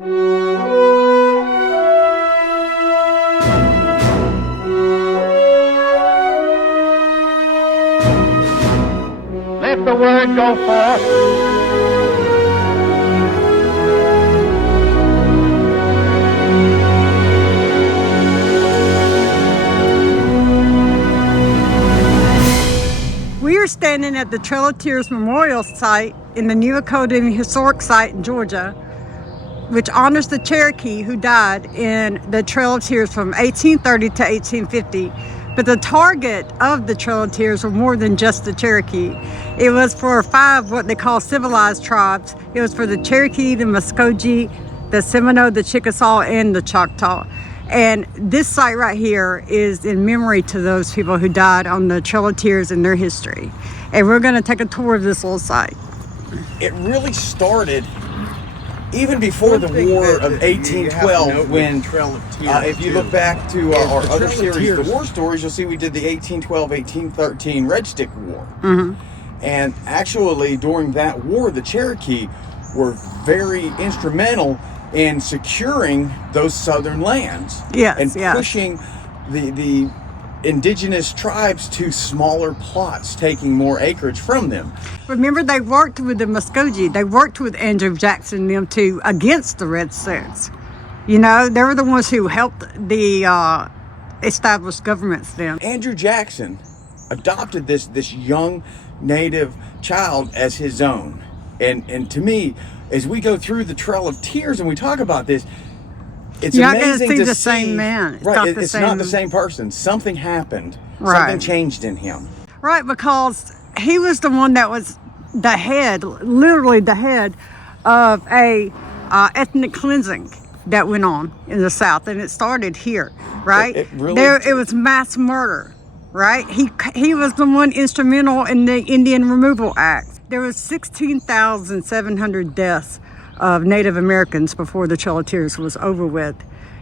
Let the word go forth. We are standing at the Trail of Tears Memorial Site in the Neocodia Historic Site in Georgia, which honors the Cherokee who died in the Trail of Tears from 1830 to 1850. But the target of the Trail of Tears were more than just the Cherokee. It was for 5 what they call civilized tribes. It was for the Cherokee, the Muskogee, the Seminole, the Chickasaw, and the Choctaw. And this site right here is in memory to those people who died on the Trail of Tears and their history. And we're going to take a tour of this little site. It really started even before the War of 1812, when, if you look back to our other series, the war stories, you'll see we did the 1812-1813 Red Stick War. Mm-hmm. And actually, during that war, the Cherokee were very instrumental in securing those southern lands. Yes, and yes. pushing the indigenous tribes to smaller plots, taking more acreage from them. Remember, they worked with the Muskogee. They worked with Andrew Jackson and them too against the Red Sticks. You know, they were the ones who helped the established governments then. Andrew Jackson adopted this young native child as his own. And to me, as we go through the Trail of Tears and we talk about this, it's You're not amazing going to see to the same man. It's right, not it's not the same person. Something happened. Right. Something changed in him. Right, because he was the one that was the head, literally the head of a ethnic cleansing that went on in the South, and it started here, right? It really it was mass murder, right? He was the one instrumental in the Indian Removal Act. There was 16,700 deaths of Native Americans before the Trail of Tears was over with,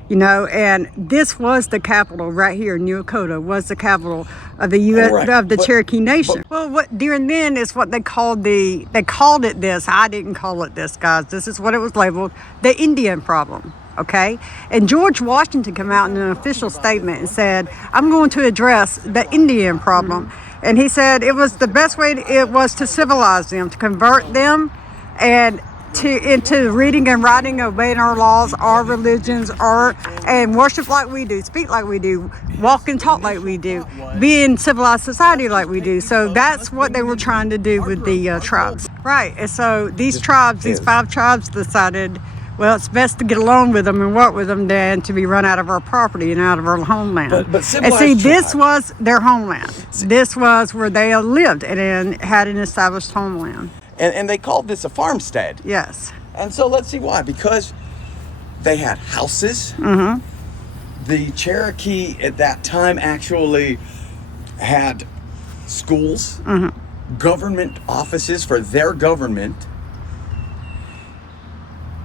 you know, and this was the capital right here. Neocodia was the capital of the U.S. Right. of the Cherokee Nation. Well, what during then is what they called they called it this. I didn't call it this, guys. This is what it was labeled, the Indian problem. Okay, and George Washington came out in an official statement and said, "I'm going to address the Indian problem." And he said it was the best way it was to civilize them, to convert them, and into reading and writing, obeying our laws, our religions, and worship like we do, speak like we do, walk and talk like we do, be in civilized society like we do. So that's what they were trying to do with the tribes. Right, and so these tribes, these 5 tribes decided, well, it's best to get along with them and work with them than to be run out of our property and out of our homeland. But and see, this was their homeland. This was where they lived and had an established homeland. And they called this a farmstead. Yes. And so let's see why. Because they had houses. Mm-hmm. The Cherokee at that time actually had schools, Mm-hmm. government offices for their government.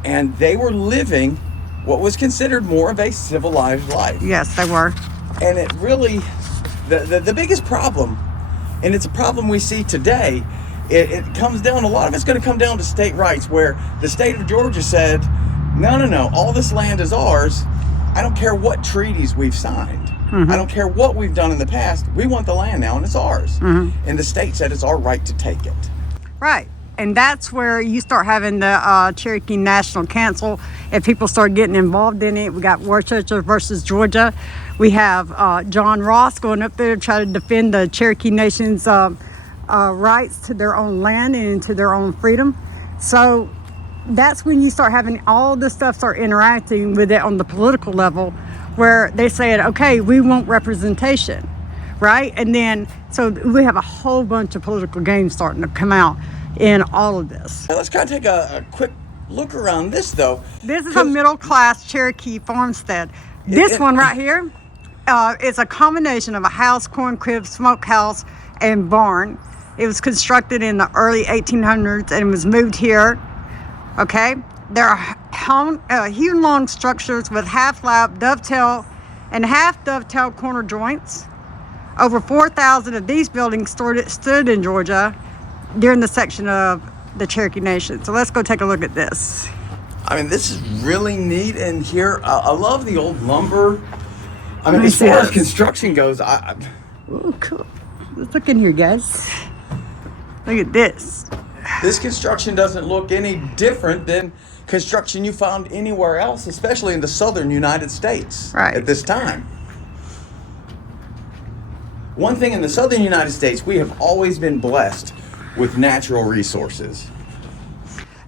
And they were living what was considered more of a civilized life. Yes, they were. And it really, the biggest problem, and it's a problem we see today, it comes down, a lot of it's going to come down to state rights, where the state of Georgia said, no, all this land is ours. I don't care what treaties we've signed. Mm-hmm. I don't care what we've done in the past. We want the land now, and it's ours. Mm-hmm. And the state said it's our right to take it. Right. And that's where you start having the Cherokee National Council, and people start getting involved in it. We got Worcester versus Georgia. We have John Ross going up there to try to defend the Cherokee Nation's rights to their own land and to their own freedom. So that's when you start having all this stuff start interacting with it on the political level, where they said, okay, we want representation, right? And then, so we have a whole bunch of political games starting to come out in all of this. Now let's kind of take a quick look around this, though. This is a middle-class Cherokee farmstead. This one right here is a combination of a house, corn crib, smokehouse, and barn. It was constructed in the early 1800s and was moved here. Okay, there are hewn-long structures with half-lap, dovetail, and half-dovetail corner joints. Over 4,000 of these buildings stood in Georgia during the section of the Cherokee Nation. So let's go take a look at this. I mean, this is really neat. And here, I love the old lumber. I mean, as Nice. far as construction goes, Oh, cool. Let's look in here, guys. Look at this. this construction doesn't look any different than construction you found anywhere else, especially in the southern United States Right. at this time. One thing in the southern United States, we have always been blessed with natural resources.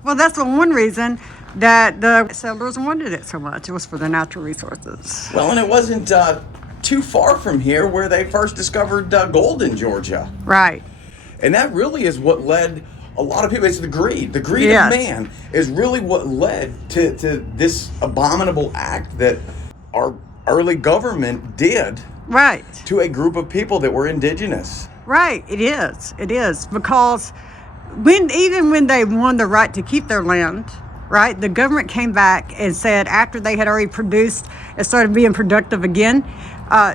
Well, that's the one reason that the settlers wanted it so much. It was for the natural resources. Well, and it wasn't too far from here where they first discovered gold in Georgia. Right. And that really is what led a lot of people, it's the greed. The greed Yes. of man is really what led to this abominable act that our early government did Right. to a group of people that were indigenous. Right. It is. It is. Because even when they won the right to keep their land, right, the government came back and said, after they had already produced and started being productive again,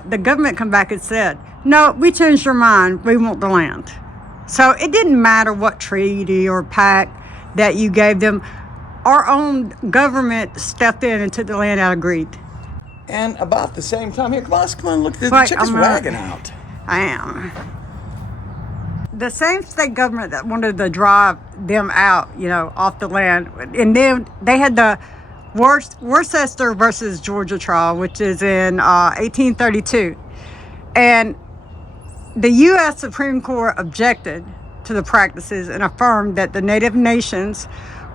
the government come back and said, no, we changed our mind. We want the land. So it didn't matter what treaty or pact that you gave them. Our own government stepped in and took the land out of greed. And about the same time, here, come on, look, Right, check this I'm wagon out. I am. The same state government that wanted to drive them out, off the land, and then they had the Worcester versus Georgia trial, which is in 1832, and the U.S. Supreme Court objected to the practices and affirmed that the Native nations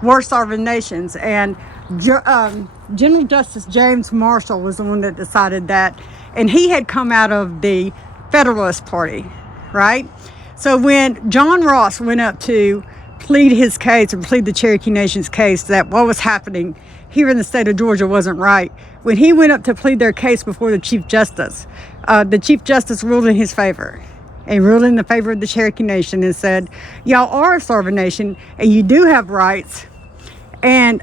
were sovereign nations, and General Justice James Marshall was the one that decided that, and he had come out of the Federalist Party, right? So when John Ross went up to plead his case, or plead the Cherokee Nation's case, that what was happening here in the state of Georgia wasn't right, when he went up to plead their case before the Chief Justice ruled in his favor, and ruled in the favor of the Cherokee Nation and said, y'all are a sovereign nation, and you do have rights, and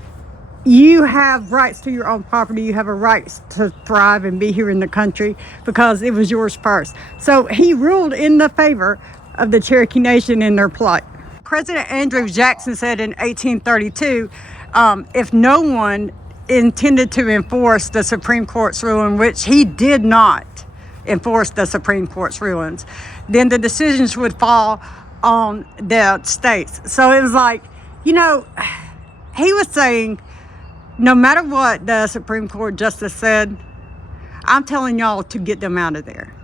you have rights to your own property. You have a right to thrive and be here in the country because it was yours first. So he ruled in the favor of the Cherokee Nation in their plight. President Andrew Jackson said in 1832, if no one intended to enforce the Supreme Court's ruling, which he did not enforce the Supreme Court's rulings, then the decisions would fall on the states. So it was like, he was saying, no matter what the Supreme Court justice said, I'm telling y'all to get them out of there,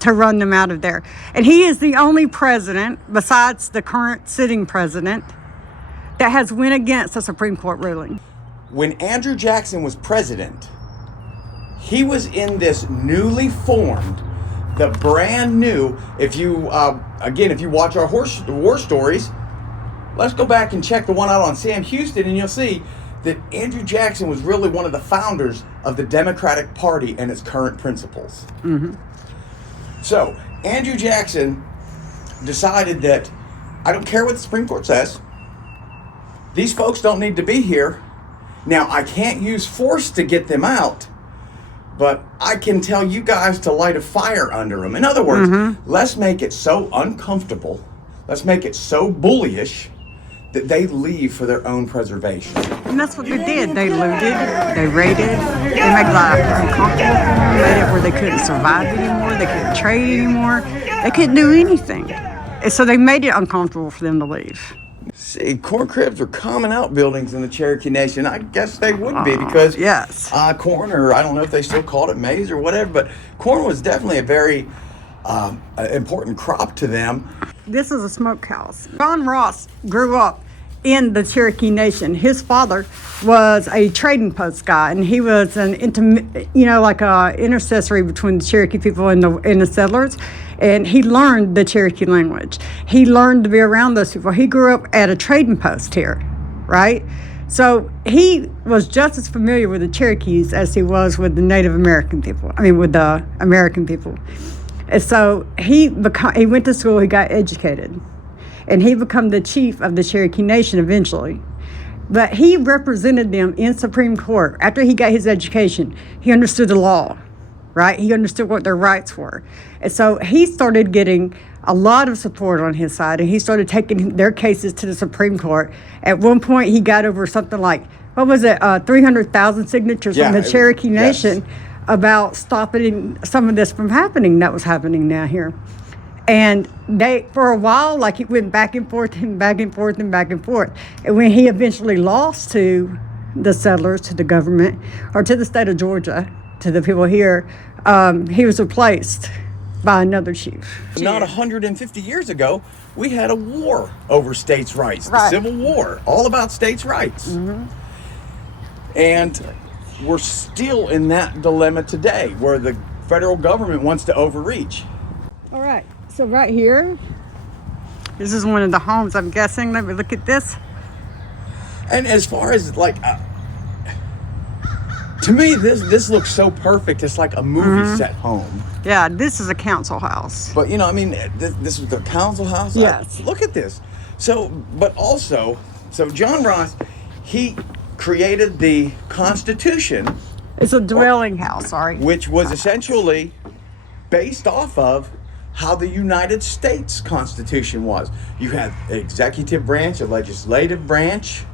to run them out of there. And he is the only president, besides the current sitting president, that has went against a Supreme Court ruling. When Andrew Jackson was president, he was in this newly formed, the brand new, if you watch our war stories, let's go back and check the one out on Sam Houston, and you'll see that Andrew Jackson was really one of the founders of the Democratic Party and its current principles. Mm-hmm. So, Andrew Jackson decided that, I don't care what the Supreme Court says, these folks don't need to be here. Now, I can't use force to get them out, but I can tell you guys to light a fire under them. In other words, let's make it so uncomfortable, let's make it so bullyish, that they leave for their own preservation. And that's what they did. They looted, they raided, they made life uncomfortable, they made it where they couldn't survive anymore, they couldn't trade anymore, they couldn't do anything. And so they made it uncomfortable for them to leave. See, corn cribs are common outbuildings in the Cherokee Nation. I guess they would be because yes. Corn, or I don't know if they still called it maize or whatever, but corn was definitely a very important crop to them. This is a smokehouse. John Ross grew up in the Cherokee Nation. His father was a trading post guy, and he was an intercessory between the Cherokee people and the settlers. And he learned the Cherokee language. He learned to be around those people. He grew up at a trading post here, right? So he was just as familiar with the Cherokees as he was with the Native American people. With the American people. And so he went to school. He got educated. And he became the chief of the Cherokee Nation eventually. But he represented them in Supreme Court. After he got his education, he understood the law, right? He understood what their rights were. And so he started getting a lot of support on his side, and he started taking their cases to the Supreme Court. At one point, he got over something like what was it, 300,000 signatures Yeah, from the Cherokee yes. Nation about stopping some of this from happening that was happening now here. And they, for a while, like it went back and forth and back and forth and back and forth. And when he eventually lost to the settlers, to the government, or to the state of Georgia, to the people here, he was replaced by another chief. Not 150 years ago, we had a war over states' rights, the Right. Civil War, all about states' rights. And we're still in that dilemma today, where the federal government wants to overreach. All right, so right here, this is one of the homes, I'm guessing. Let me look at this. And as far as like, to me, this looks so perfect. It's like a movie set home. Yeah, this is a council house. But you know, I mean, this is the council house. Yes. Look at this. So, but also, so John Ross, he created the Constitution, It's a dwelling house, sorry. which was essentially based off of how the United States Constitution was. You had an executive branch, a legislative branch.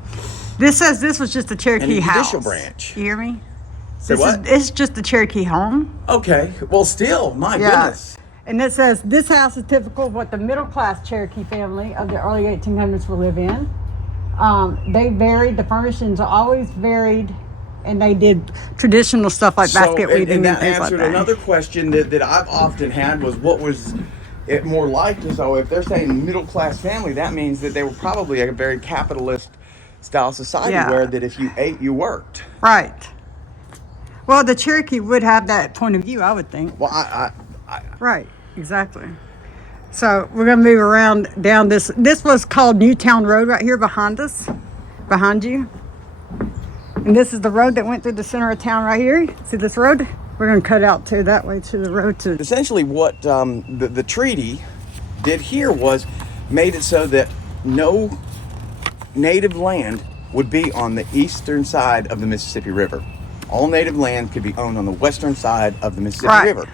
This says this was just a Cherokee And a house. judicial branch. You hear me? Say This what? It's just a Cherokee home. Okay, well, still, my goodness. And it says this house is typical of what the middle class Cherokee family of the early 1800s will live in. They varied, the furnishings are always varied, and they did traditional stuff like basket weaving and that things like answered that. another question that I've often had was what was it more like? So if they're saying middle class family, that means that they were probably a very capitalist style society Yeah. where that if you ate, you worked. Right. Well, the Cherokee would have that point of view, I would think. Well, I Right, exactly. So we're gonna move around down this. This was called Newtown Road right here behind us, behind you. And this is the road that went through the center of town right here. See this road? We're gonna cut out to that way to the road to. essentially what the treaty did here was made it so that no native land would be on the eastern side of the Mississippi River. All native land could be owned on the western side of the Mississippi Right. River.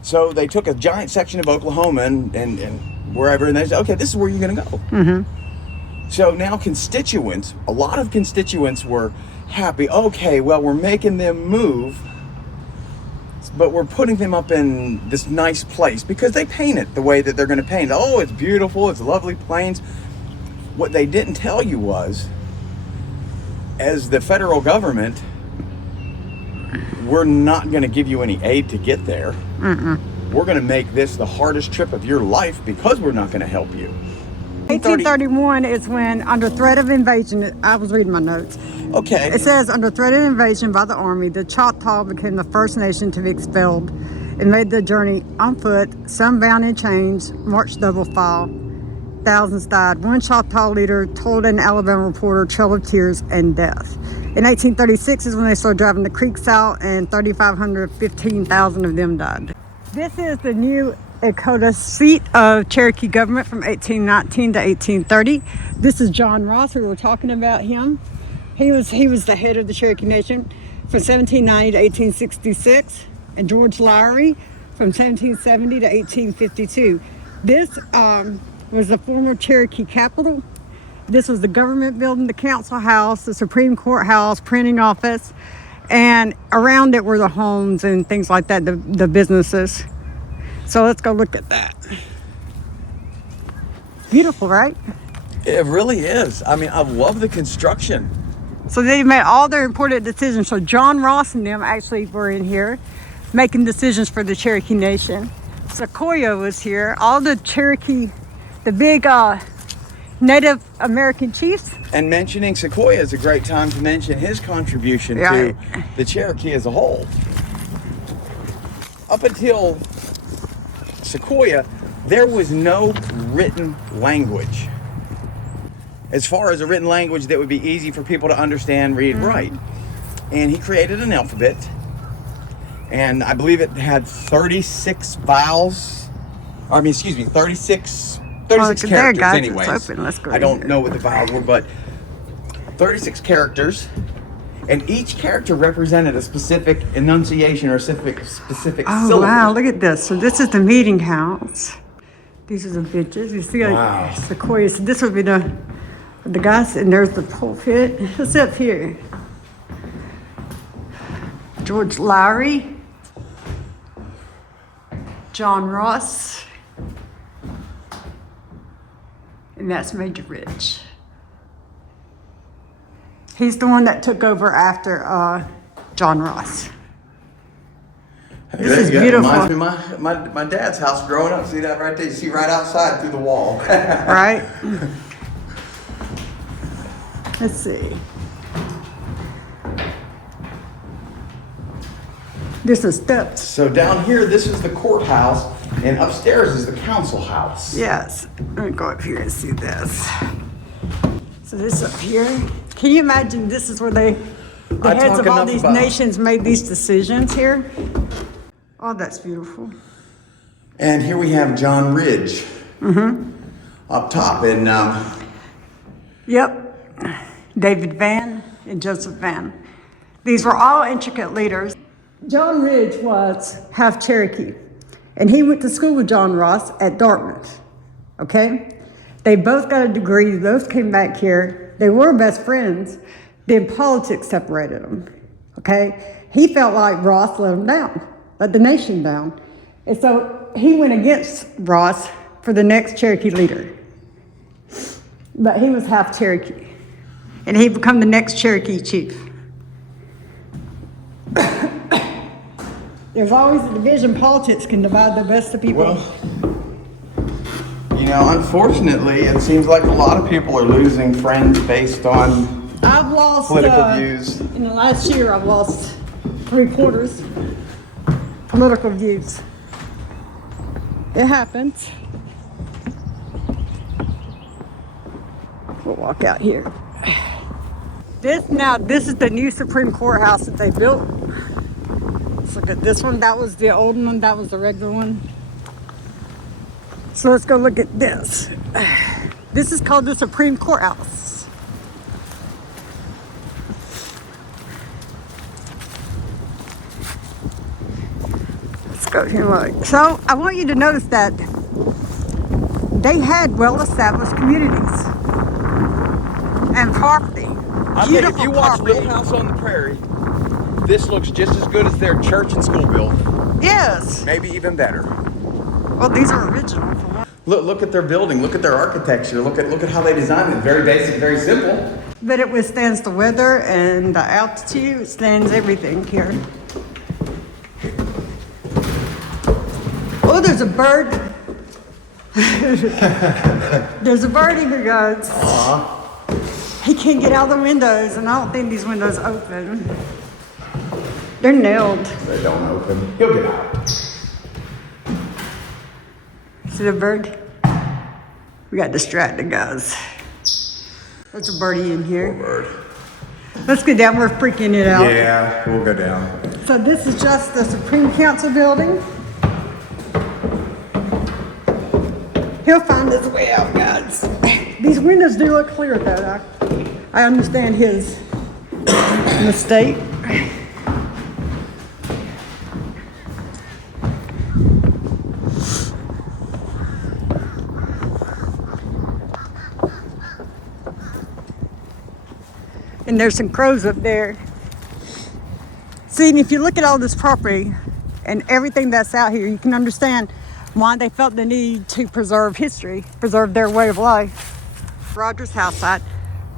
So they took a giant section of Oklahoma and wherever, and they said, okay, this is where you're going to go. So now constituents, a lot of constituents were happy. Okay, well, we're making them move, but we're putting them up in this nice place because they paint it the way that they're going to paint. Oh, it's beautiful. It's lovely plains. What they didn't tell you was, as the federal government, we're not going to give you any aid to get there. We're going to make this the hardest trip of your life because we're not going to help you. 1831 is when, under threat of invasion, I was reading my notes. Okay. It says, under threat of invasion by the army, the Choctaw became the first nation to be expelled and made the journey on foot, some bound in chains, marched double file. Thousands died. One Choctaw leader told an Alabama reporter, trail of tears and death. In 1836 is when they started driving the creeks out, and 3,500, 15,000 of them died. This is the new Dakota seat of Cherokee government from 1819 to 1830. This is John Ross. We were talking about him. He was the head of the Cherokee Nation from 1790 to 1866, and George Lowry from 1770 to 1852. This was the former Cherokee capital. This was the government building, the council house, the Supreme Court house, printing office, and around it were the homes and things like that, the businesses. So let's go look at that. Beautiful, right? It really is. I mean, I love the construction. So they made all their important decisions. So John Ross and them actually were in here making decisions for the Cherokee Nation. Sequoia was here. All the Cherokee, the big Native American chiefs. And mentioning Sequoia is a great time to mention his contribution Right. to the Cherokee as a whole. Up until Sequoia, there was no written language. As far as a written language that would be easy for people to understand, read, write. And he created an alphabet. And I believe it had 36 vowels. I mean, excuse me, 36 there, characters guys, anyways. it's open. Let's go I don't in. know what the vowels were, but 36 characters. And each character represented a specific enunciation or specific Oh, syllable. wow, look at this. So this is the meeting house. These are the benches. You see, Wow. Sequoia. So this would be the guys, and there's the pulpit. It's up here. George Lowry, John Ross, and that's Major Ridge. He's the one that took over after John Ross. This is beautiful. Reminds me of my dad's house growing up. See that right there? You see right outside through the wall. Right? Let's see. This is steps. So down here, this is the courthouse, and upstairs is the council house. Yes. Let me go up here and see this. So this up here. Can you imagine this is where the heads of all these nations made these decisions here? Oh, that's beautiful. And here we have John Ridge up top. And yep, David Vann and Joseph Vann. These were all intricate leaders. John Ridge was half Cherokee, and he went to school with John Ross at Dartmouth, okay? They both got a degree, they both came back here. They were best friends, then politics separated them, okay? He felt like Ross let him down, let the nation down. And so he went against Ross for the next Cherokee leader. But he was half Cherokee, and he became the next Cherokee chief. There's always a division. Politics can divide the best of people. well, you know, unfortunately, it seems like a lot of people are losing friends based on I've lost political views. In the last year. I've lost 3/4 political views. It happens. We'll walk out here. This is the new Supreme Courthouse that they built. Let's look at this one. That was the old one. That was the regular one. So let's go look at this. This is called the Supreme Courthouse. Let's go here. Look. So I want you to notice that they had well-established communities and property. I think if you watch Little House on the Prairie, this looks just as good as their church and school building. Yes. Maybe even better. Well, these are original. Look at their building. Look at their architecture. Look at how they designed it. Very basic, very simple. But it withstands the weather and the altitude. It stands everything here. Oh, there's a bird. There's a birdie who goes. He can't get out the windows, and I don't think these windows open. They're nailed. They don't open. He'll get out. See the bird? We got distracted, guys. There's a birdie in here. Poor bird. Let's get down. We're freaking it out. Yeah, we'll go down. So this is just the Supreme Council building. He'll find his way out, guys. These windows do look clear, though. I understand his mistake. And there's some crows up there. See, and if you look at all this property and everything that's out here, you can understand why they felt the need to preserve history, preserve their way of life. Rogers house site.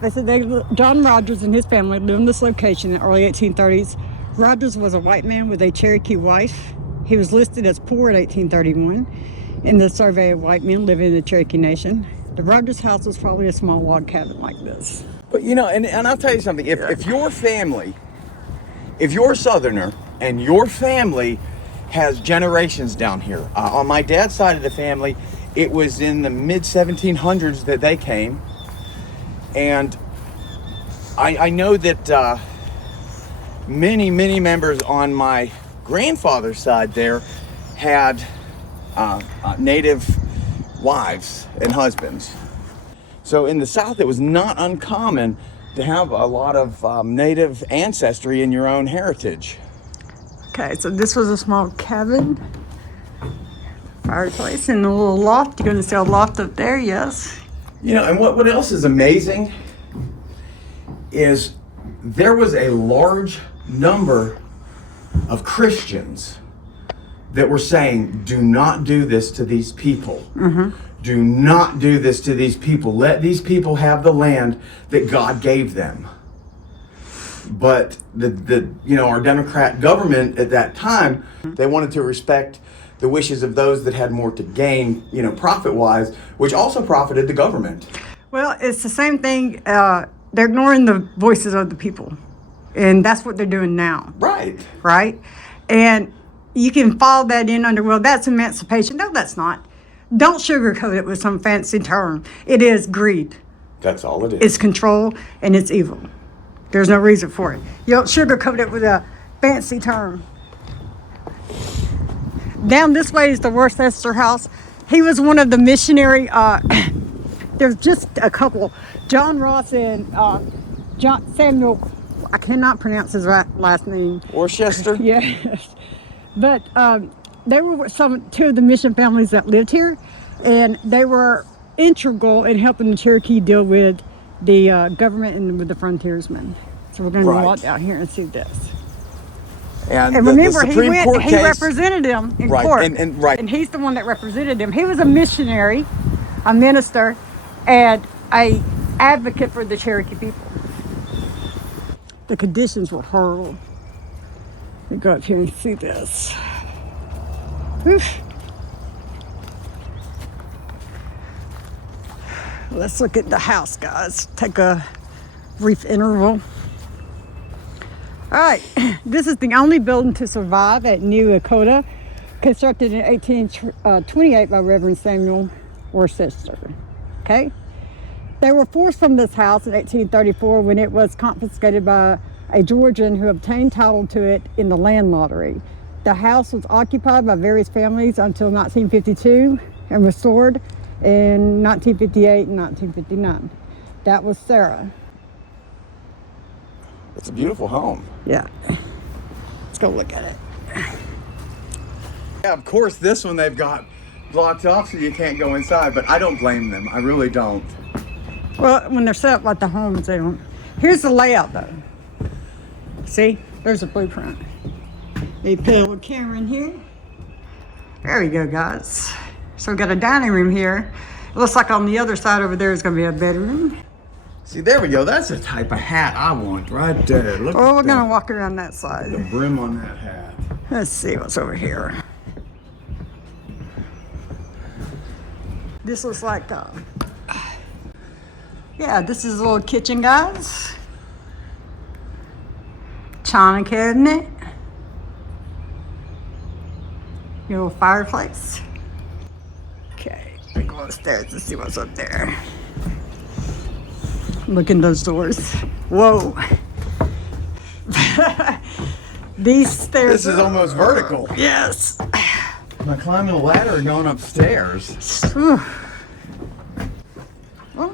They said John Rogers and his family lived in this location in the early 1830s. Rogers was a white man with a Cherokee wife. He was listed as poor in 1831 in the survey of white men living in the Cherokee Nation. The Rogers house was probably a small log cabin like this. But you know, and I'll tell you something. If your family, if you're a Southerner and your family has generations down here, on my dad's side of the family, it was in the mid 1700s that they came. And I know that many members on my grandfather's side there had native wives and husbands. So in the South, it was not uncommon to have a lot of native ancestry in your own heritage. Okay, so this was a small cabin, fireplace, and a little loft. You're going to see a loft up there, yes. You know, and what else is amazing is there was a large number of Christians that were saying, do not do this to these people. Do not do this to these people. Let these people have the land that God gave them. But our Democrat government at that time, they wanted to respect the wishes of those that had more to gain, profit-wise, which also profited the government. Well, it's the same thing. They're ignoring the voices of the people. And that's what they're doing now. Right. Right? And you can follow that in under, well, that's emancipation. No, that's not. Don't sugarcoat it with some fancy term. It is greed. That's all it is. It's control and it's evil. There's no reason for it. You don't sugarcoat it with a fancy term. Down this way is the Worcester House. He was one of the missionary, there's just a couple, John Ross and John Samuel, I cannot pronounce his last name. Worcester? Yes. But they were two of the mission families that lived here, and they were integral in helping the Cherokee deal with the government and with the frontiersmen. So we're going to walk out here and see this. And remember, he represented them in court. And he's the one that represented them. He was a missionary, a minister, and a advocate for the Cherokee people. The conditions were horrible. We go up here and see this. Oof. Let's look at the house, guys. Take a brief interval. All right, this is the only building to survive at New Dakota, constructed in 1828 by Reverend Samuel Worcester. Okay? They were forced from this house in 1834 when it was confiscated by a Georgian who obtained title to it in the land lottery. The house was occupied by various families until 1952 and restored in 1958 and 1959. That was Sarah. It's a beautiful home. Yeah. Let's go look at it. Yeah, of course, this one they've got blocked off so you can't go inside, but I don't blame them. I really don't. Well, when they're set up like the homes, they don't. Here's the layout, though. See? There's a blueprint. They put a little camera in here. There we go, guys. So we've got a dining room here. It looks like on the other side over there is going to be a bedroom. See, there we go. That's the type of hat I want right there. Look we're going to walk around that side. The brim on that hat. Let's see what's over here. This looks like, yeah, this is a little kitchen, guys. China cabinet. Your little fireplace. Okay, we go upstairs to see what's up there. Look in those doors. Whoa. These stairs. This is almost vertical. Yes. Am I climbing a ladder or going upstairs? Whew. Well,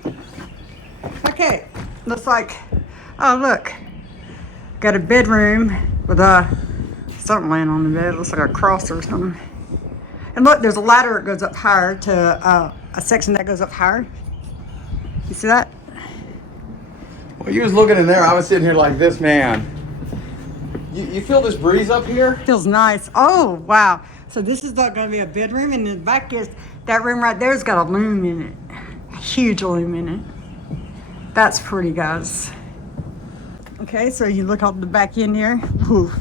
okay. Looks like, oh look. Got a bedroom with something laying on the bed. Looks like a cross or something. And look, there's a ladder that goes up higher to a section that goes up higher. You see that? Well, you was looking in there. I was sitting here like this, man. You feel this breeze up here? Feels nice. Oh, wow. So this is not going to be a bedroom, and in the back is that room right there's got a loom in it. A huge loom in it. That's pretty, guys. Okay, so you look up the back end here. Whew.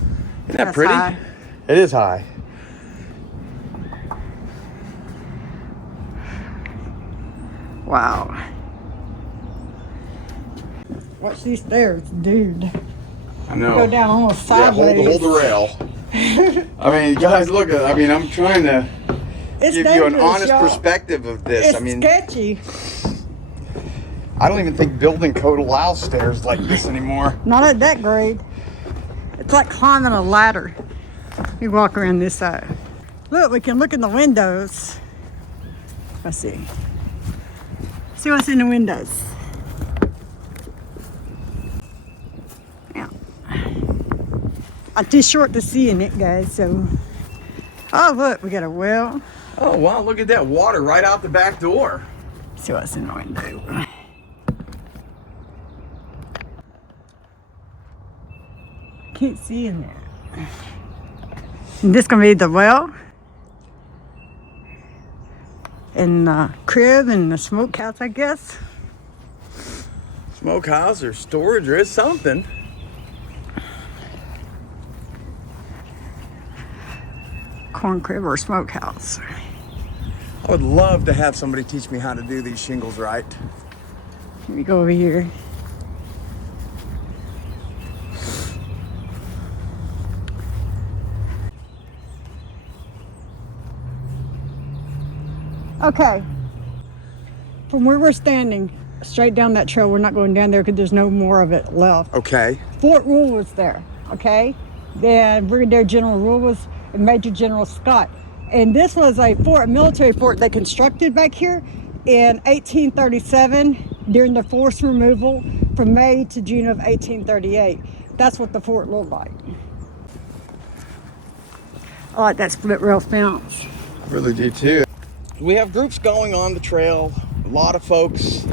Isn't that pretty? High. It is high. Wow. Watch these stairs, dude. I know. Go down almost sideways. Yeah, hold the rail. I mean, guys, look at. I mean, I'm trying to give you an honest perspective of this. It's I mean, sketchy. I don't even think building code allows stairs like this anymore. Not at that grade. It's like climbing a ladder. We walk around this side. Look, we can look in the windows. Let's see. See what's in the windows. Yeah. I'm too short to see in it, guys, so. Oh, look, we got a well. Oh, wow, look at that water right out the back door. See what's in the window. Can't see in there. And this gonna be the well. And the crib and the smokehouse, I guess. Smokehouse or storage or something. Corn crib or smokehouse. I would love to have somebody teach me how to do these shingles right. Let me go over here. Okay. From where we're standing, straight down that trail, we're not going down there because there's no more of it left. Okay. Fort Rule was there, okay? Then Brigadier General Rule was, and Major General Scott. And this was a fort, a military fort they constructed back here in 1837 during the forced removal from May to June of 1838. That's what the fort looked like. I like that split rail fence. I really do too. We have groups going on the trail. A lot of folks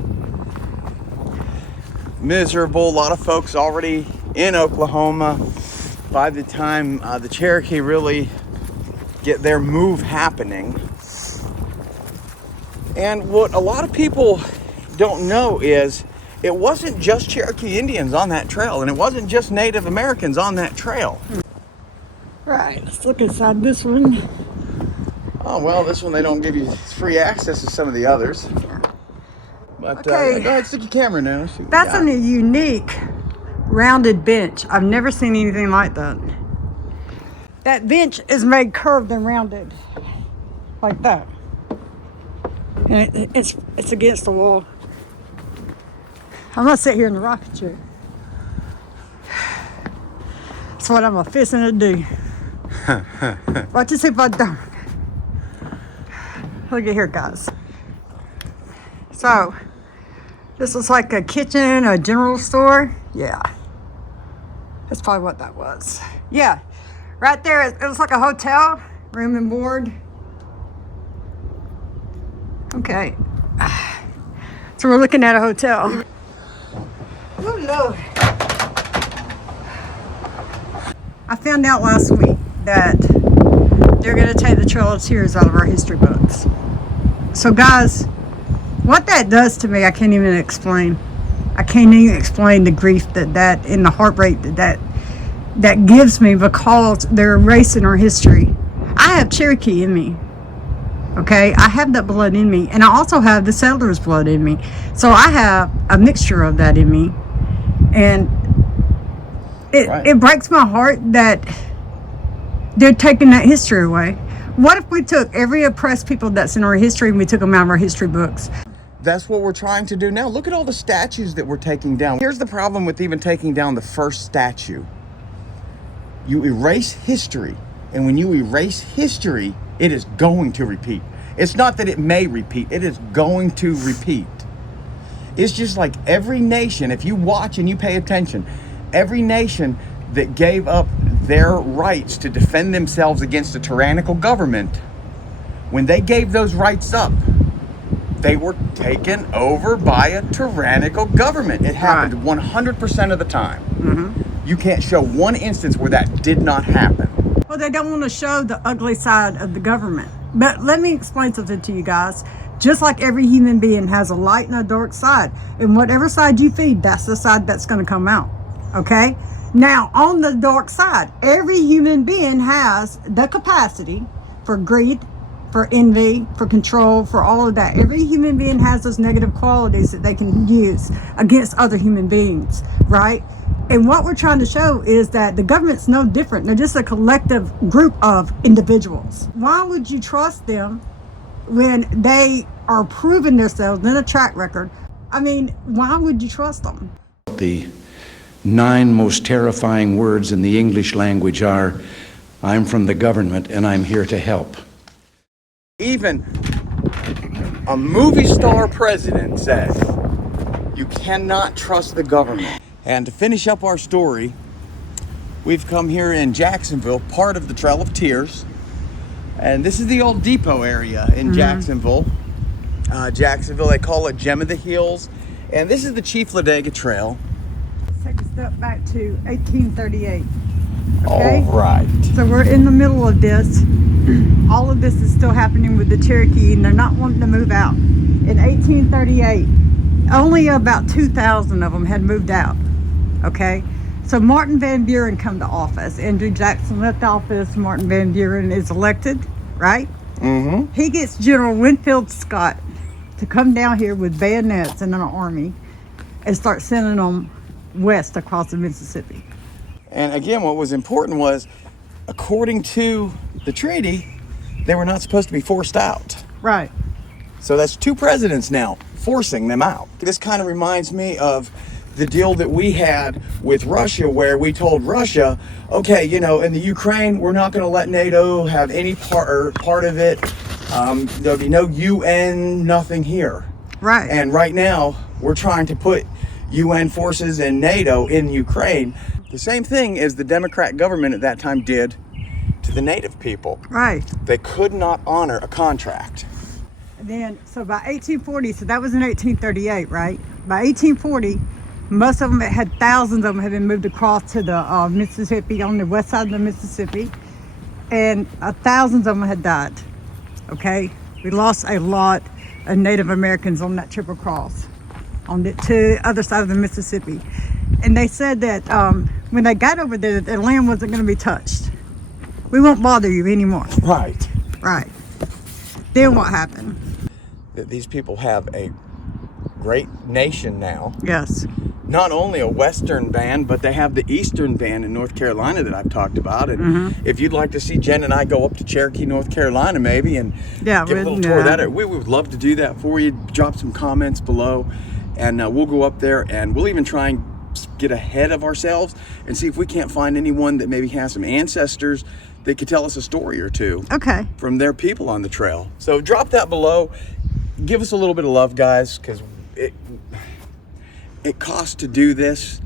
miserable. A lot of folks already in Oklahoma. By the time the Cherokee really get their move happening. And what a lot of people don't know is it wasn't just Cherokee Indians on that trail, and it wasn't just Native Americans on that trail. Right, let's look inside this one. Oh, well, this one they don't give you free access to some of the others. But Okay. go ahead, stick your camera in there. Let's see what we That's got. a unique rounded bench. I've never seen anything like that. That bench is made curved and rounded like that. And it's against the wall. I'm gonna sit here in the rocking chair. That's what I'm fixing to do. Watch and see if I don't. Look at here, guys. So, this looks like a kitchen, a general store. Yeah. That's probably what that was. Yeah. Right there, it looks like a hotel, room and board. Okay. So we're looking at a hotel. Oh, Lord. I found out last week that they're going to take the Trail of Tears out of our history books. So, guys, what that does to me, I can't even explain. I can't even explain the grief that and the heartbreak that gives me, because they're erasing our history. I have Cherokee in me. Okay, I have that blood in me, and I also have the settlers' blood in me. So I have a mixture of that in me, and it breaks my heart that they're taking that history away. What if we took every oppressed people that's in our history and we took them out of our history books? That's what we're trying to do now. Look at all the statues that we're taking down. Here's the problem with even taking down the first statue. You erase history, and when you erase history, it is going to repeat. It's not that it may repeat, it is going to repeat. It's just like every nation, if you watch and you pay attention, every nation that gave up their rights to defend themselves against a tyrannical government, when they gave those rights up, they were taken over by a tyrannical government. It happened 100% of the time. You can't show one instance where that did not happen. Well, they don't want to show the ugly side of the government. But let me explain something to you guys. Just like every human being has a light and a dark side. And whatever side you feed, that's the side that's going to come out. Okay? Now, on the dark side, every human being has the capacity for greed, for envy, for control, for all of that. Every human being has those negative qualities that they can use against other human beings, right? And what we're trying to show is that the government's no different. They're just a collective group of individuals. Why would you trust them when they are proving themselves in a track record? I mean, why would you trust them? The 9 most terrifying words in the English language are, "I'm from the government and I'm here to help." Even a movie star president said, you cannot trust the government. And to finish up our story, we've come here in Jacksonville, part of the Trail of Tears. And this is the old depot area in Jacksonville. Jacksonville, they call it Gem of the Hills. And this is the Chief Ladega Trail. Let's take a step back to 1838. Okay? All right. So we're in the middle of this. All of this is still happening with the Cherokee, and they're not wanting to move out. In 1838, only about 2,000 of them had moved out. Okay? So Martin Van Buren come to office. Andrew Jackson left office. Martin Van Buren is elected, right? Mm-hmm. He gets General Winfield Scott to come down here with bayonets and an army and start sending them west across the Mississippi. And again, what was important was, according to the treaty, they were not supposed to be forced out. Right. So that's 2 presidents now forcing them out. This kind of reminds me of the deal that we had with Russia, where we told Russia, okay, you know, in the Ukraine, we're not going to let NATO have any part of it. There'll be no UN, nothing here. Right. And right now, we're trying to put UN forces and NATO in Ukraine. The same thing as the Democrat government at that time did to the native people. Right. They could not honor a contract. And then, so by 1840, so that was in 1838, right? By 1840, most of them thousands of them had been moved across to the Mississippi, on the west side of the Mississippi, and thousands of them had died. Okay, we lost a lot of Native Americans on that trip across, on the other side of the Mississippi, and they said that when they got over there, their land wasn't going to be touched. We won't bother you anymore. Right. Right. Then what happened? That these people have a great nation now. Yes. Not only a western band, but they have the eastern band in North Carolina that I've talked about. And if you'd like to see Jen and I go up to Cherokee, North Carolina, maybe, and give a little tour of that, we would love to do that for you. Drop some comments below, and we'll go up there, and we'll even try and get ahead of ourselves and see if we can't find anyone that maybe has some ancestors that could tell us a story or two. Okay. From their people on the trail. So drop that below. Give us a little bit of love, guys, because it costs to do this,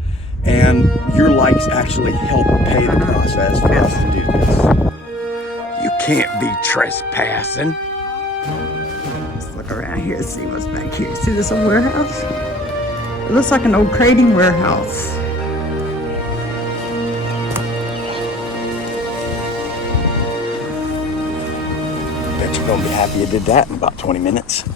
and your likes actually help pay the process for us to do this. You can't be trespassing. Let's look around here and see what's back here. See this old warehouse? It looks like an old crating warehouse. Bet you're gonna be happy you did that in about 20 minutes.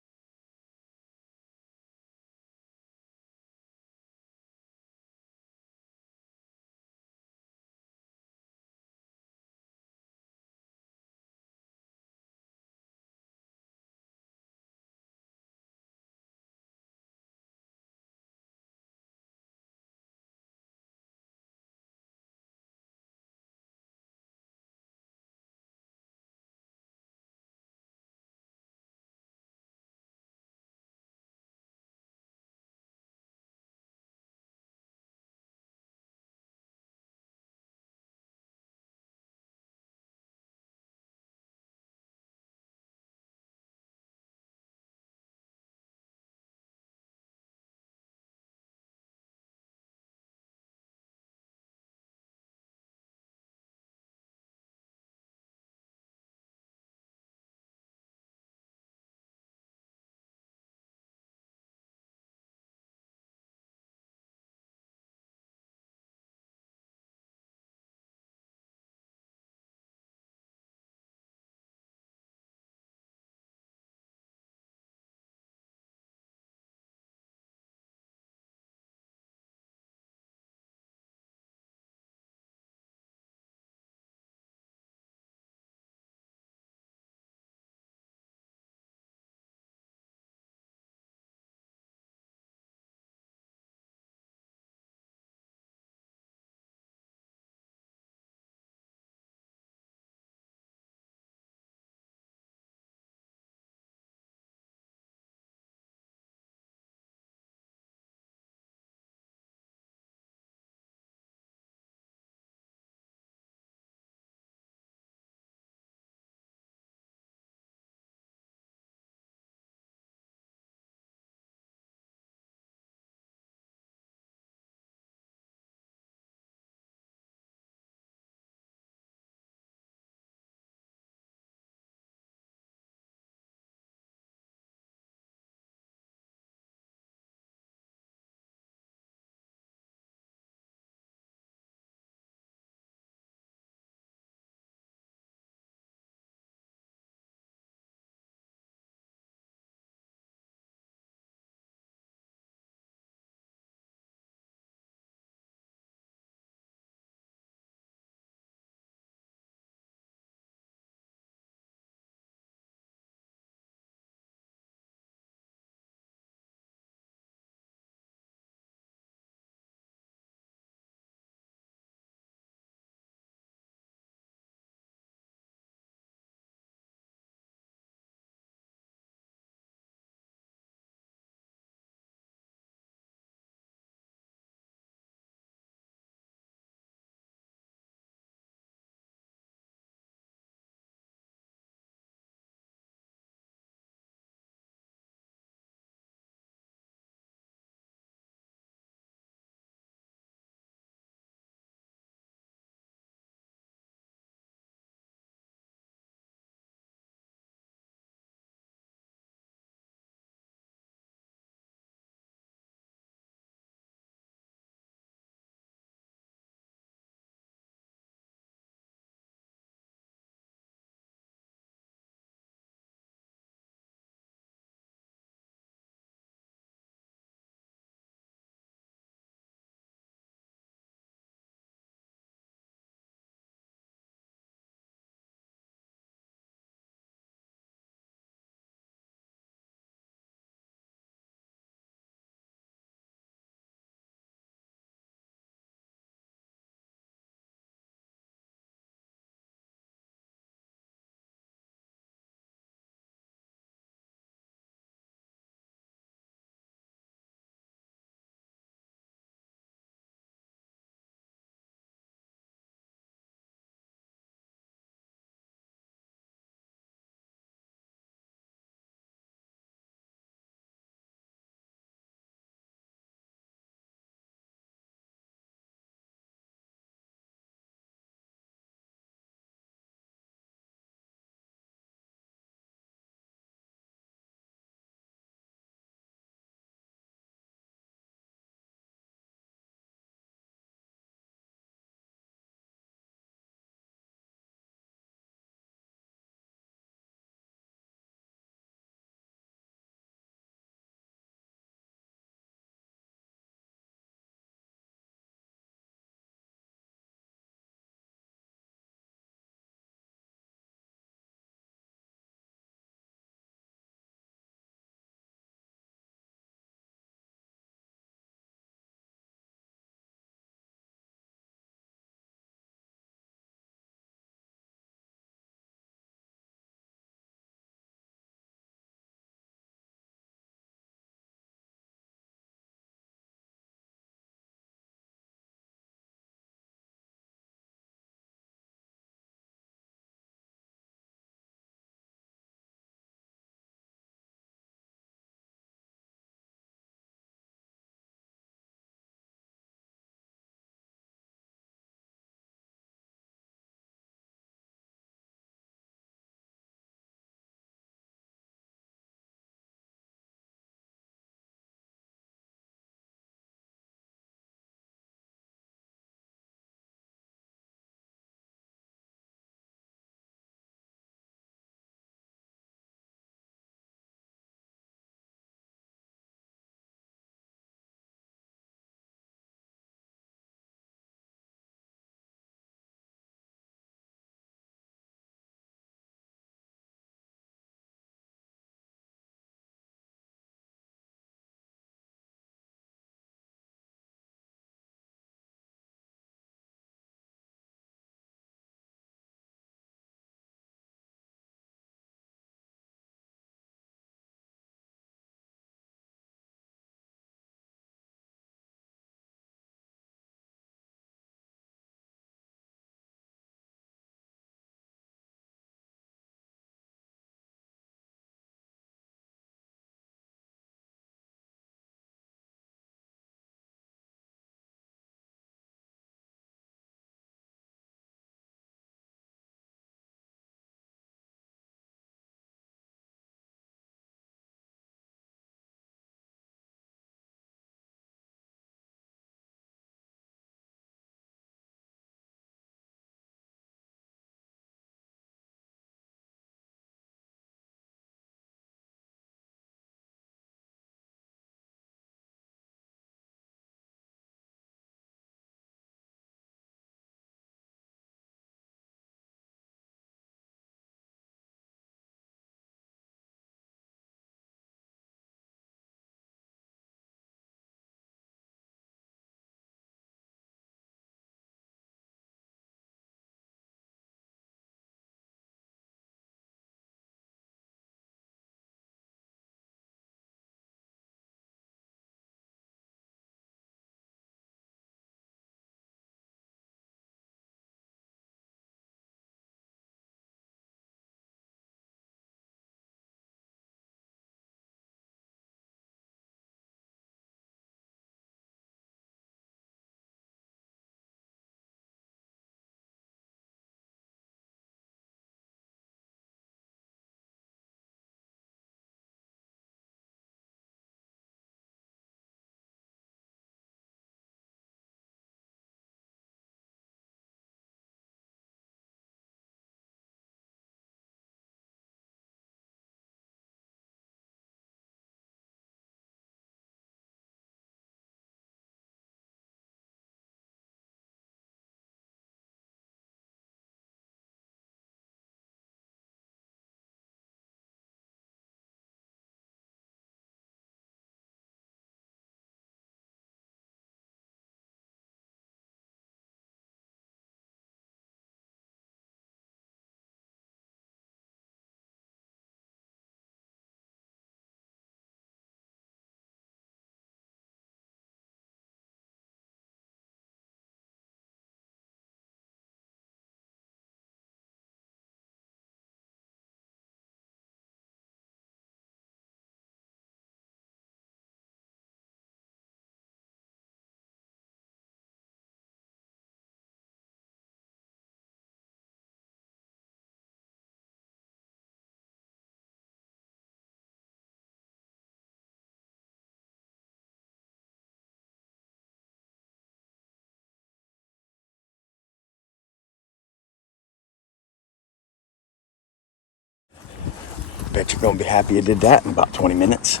Bet you're gonna be happy you did that in about 20 minutes.